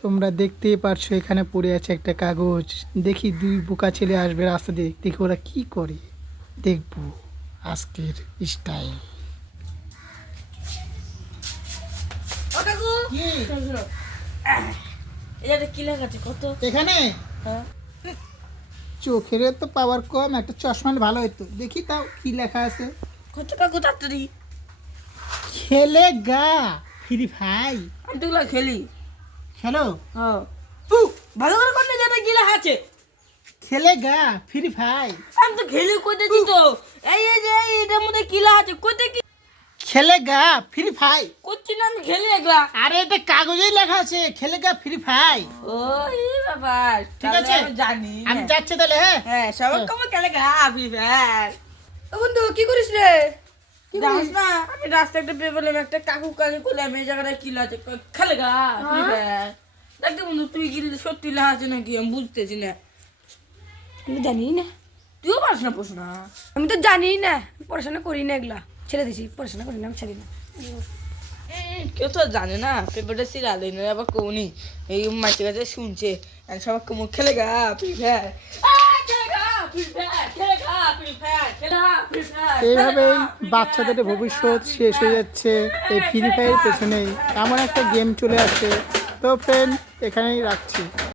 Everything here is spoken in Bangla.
তোমরা দেখতেই পারছো এখানে পড়ে আছে একটা কাগজ। দেখি দুই বোকা ছেলে আসবে রাস্তা দিয়ে, দেখি ওরা কি করে। দেখবো আজকের স্টাইল। ও কাকু কি শোনো, এটা কি লেখা আছে কত? এখানে হ্যাঁ চোখের তো পাওয়ার কম, একটা চশমা হলে ভালো হতো। দেখি তাও কি লেখা আছে। কত কাকু তাড়াতাড়ি। খেলে গা ফ্রি ফাই। আমি তো এগুলো খেলি। খেলো হ্যাঁ ভালো করে করলে যেটা কি লেখা আছে। খেলে গা ফ্রি ফাই। আমি তো খেলি কইতেছি তো। এই যে এটার মধ্যে কি লেখা আছে কইতে কি খেলে গা ফ্রি ফাই। করছি না আমি খেলি এগুলা। আরে এটা কাগজেই লেখা আছে খেলে গা ফ্রি ফাই। ও এই ব্যাপার ঠিক তাহলে আছে আমি জানি আমি না। যাচ্ছি তাহলে। হ্যাঁ হ্যাঁ সবাই হ্যাঁ। কেমন খেলে গা আপনি ফ্যান বন্ধু কি করিস রে? জানিস না আমি রাস্তা একটা পেয়ে বললাম একটা কাকু কাকু করলাম এই জায়গাটায় কি আছে খেলে গা আপনি ফ্যান দেখতে বন্ধু তুই কি সত্যি লেখা আছে নাকি আমি বুঝতেছি না। আমি জানি না, তুইও পারিস না প্রশ্ন। আমি তো জানি না, পড়াশোনা করি না, এগুলা ছেড়ে দিছি, পড়াশোনা করি না, আমি ছাড়ি না। কেউ তো জানে না পেপারটা সিরালে না আবার কৌনি এই মাঝে কাছে শুনছে আর সবাই কেমন খেলে গা ফ্রি ফায়ার এইভাবেই বাচ্চাদের ভবিষ্যৎ শেষ হয়ে যাচ্ছে এই ফ্রি ফায়ারের পেছনেই। এমন একটা গেম চলে আসছে। তো ফ্রেন্ড এখানেই রাখছি।